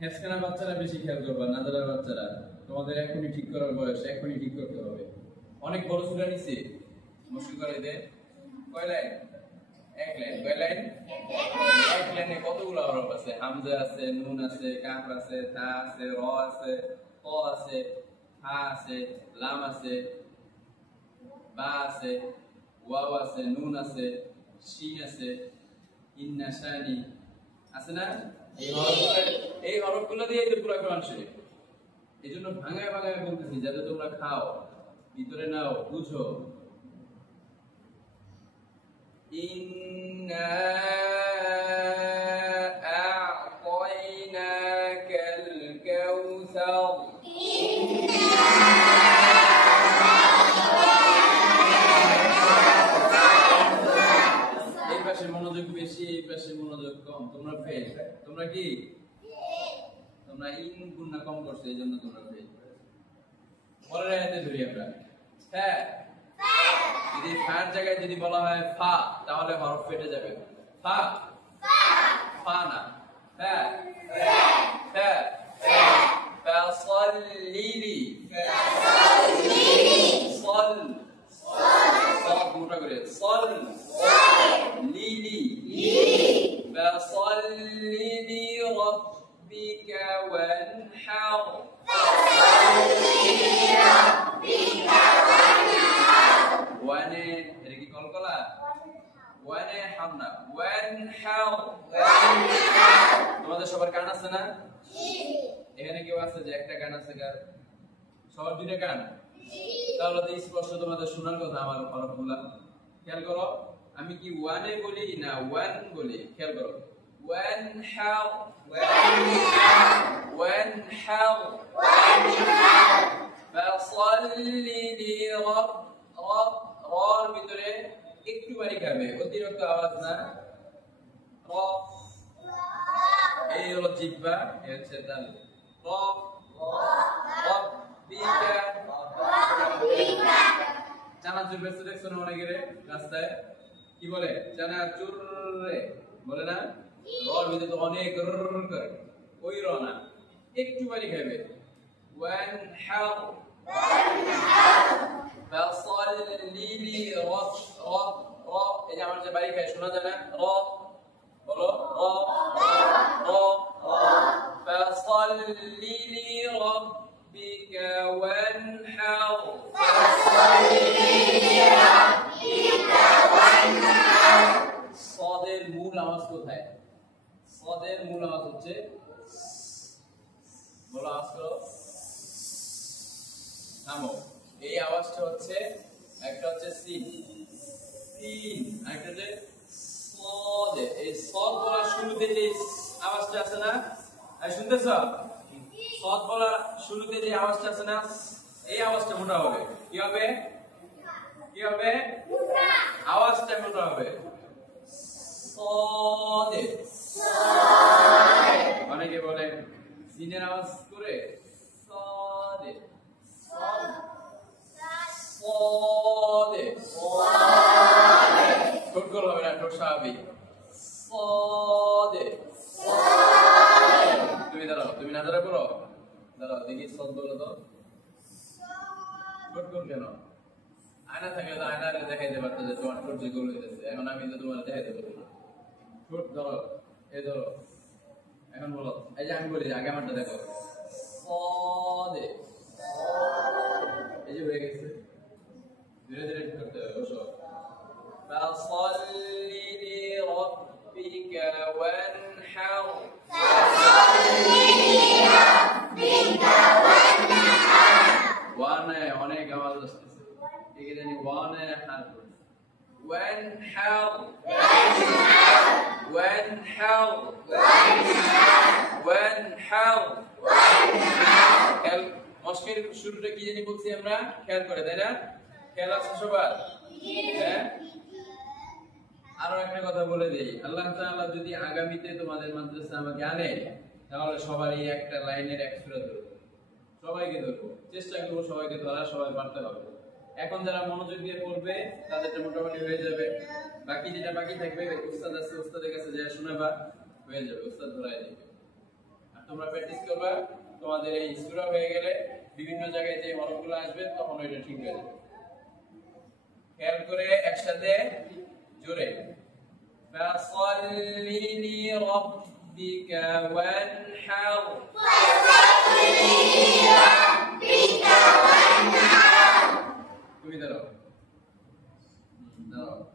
হ্যাঁচকানা বাচ্চারা বেশি খেয়াল করবা, নাজারা বাচ্চারা তোমাদের এখনই ঠিক করার বয়স, এখনই ঠিক করতে হবে। অনেক বড় সূরা নিছি, মুশকিল করে দে। কয় লাইন? এক লাইন। কয় লাইন? এক লাইনে কতগুলো হরফ আছে? হামজা আছে, নুন আছে, কাফ আছে, তা আছে, র আছে, ত আছে, হা আছে, লাম আছে, বা আছে, ওয়াও আছে, নুন আছে, শিন আছে, ইন্না শানি আছে না? এই হরফগুলো দিয়ে তো পুরো কোরআন শরীফ। এইজন্য ভাঙায় ভাঙায় বলতেছি যাতে তোমরা খাও, ভিতরে নাও, বুঝো। ইন্না আ'তাইনাকাল কাউসার। এই পাশে মনোযোগ বেশি, এই পাশে মনোযোগ কম। তোমরা ফেল। তোমরা কি? তোমরা ইন গুণা কম করছো, এই জন্য তোমরা ফেল। পরের আয়াতে ধরি আমরা। হ্যাঁ, যদি ফার জায়গায় যদি বলা হয় ফা, তাহলে হরফ ফেটে যাবে। ফা, ফা না। হ্যাঁ, হ্যাঁ, ফাসাল্লিলি, সল, সল মোটা করে, সল, লিলি, ফাসাল্লি লিরাব্বিকা ওয়ানহার। ওয়ানে এটা কি কলকলা? ওয়ানে হামনা, ওয়ানহার। তোমাদের সবার কান আছে না? এখানে কেউ আছে যে একটা কান আছে? কার সবার দুইটা কান? তাহলে তো স্পষ্ট তোমাদের শোনার কথা আমার হরফগুলা। খেয়াল করো, আমি কি ওয়ানে বলি না ওয়ান বলি? খেয়াল করো, ওয়ানহার, ওয়ানহার, ফাসাল্লি লিরাব, রর ভিতরে একটু বাড়ি খাবে, অতিরিক্ত আওয়াজ না। র, এই হলো জিহ্বা, এই হচ্ছে তাল। র, রব্বিকা, চানাচুর বেচতে দেখছো না অনেকের রাস্তায়? কি বলে? চানাচুর রে বলে না? রর ভিতরে তো অনেক রর করে, ওই র না, একটু বাড়ি খাবে। ওয়ানহার, ফাসাল্লি লিরাব, র, এই যে আমার যে বাড়ি খায় শোনা যায় না? র বলো, র, ফাসাল্লি লিরাব্বিকা ওয়ানহার। সদের মূল আওয়াজ কোথায়? সদের মূল আওয়াজ হচ্ছে, বলো আওয়াজ করো, থামো। এই আওয়াজটা হচ্ছে, একটা হচ্ছে সিন, সিন, আরেকটা হচ্ছে সদ। এই সদ বলার শুরুতে যে আওয়াজটা আছে না, শুনতেছ? সদ বলার শুরুতে যে আওয়াজটা আছে না, এই আওয়াজটা মোটা হবে। কি হবে? কি হবে? আওয়াজটা মোটা হবে। সদে, অনেকে বলে সিনের আওয়াজ করে সদে, সদে, ঠোঁট গোল হবে না, ঠোঁট স্বাভাবিক। সদে, তুমি দাঁড়াও, তুমি না দাঁড়া করো, দাঁড়াও দেখি সদ বলো তো। ঠোঁট গোল কেন? আয়না থাকলে তো আয়না দেখাইতে পারতো যে তোমার ঠোঁট যে গোল হইতেছে। এখন আমি তো তোমার দেখাইতে পারবো না। ঠোঁট ধরো, এই ধরো, এখন বলো। এই যে আমি বলি, আগে আমারটা দেখো, সদে, এই যে হয়ে গেছে। ধীরে ধীরে করতে হবে, বসো। ফাসাল্লি লিরাব্বিকা ওয়ানহার, ওয়ানে অনেক আওয়াজ আসতেছে, ঠিক আছে? ওয়ানে হার, ওয়ানহার, ওয়ানহার, ওয়ানহার। মস্কের শুরুটা কি জানি বলছি আমরা? খেয়াল করে, তাই না? খেয়াল আছে সবার? হ্যাঁ। আরো একটা কথা বলে দেই, আল্লাহ তাআলা যদি আগামীতে তোমাদের মাদ্রাসা আমাকে আনে, তাহলে সবারই একটা লাইনের এক সূরা ধরবো, সবাইকে ধরবো, চেষ্টা করবো সবাইকে ধরা, সবাই পারতে হবে। এখন যারা মনোযোগ দিয়ে পড়বে তাদেরটা মোটামুটি হয়ে যাবে। বাকি যেটা বাকি থাকবে, উস্তাদ আছে, উস্তাদের কাছে যা শোনাবা, হয়ে যাবে, উস্তাদ ধরাই দিবে। আর তোমরা প্র্যাকটিস করবা, তোমাদের এই সূরা হয়ে গেলে বিভিন্ন জায়গায় যে হরফগুলো আসবে তখন এটা ঠিক হয়ে যাবে। খেয়াল করে একসাথে জোরে ফাসাল্লি লিরাব্বিকা ওয়ানহার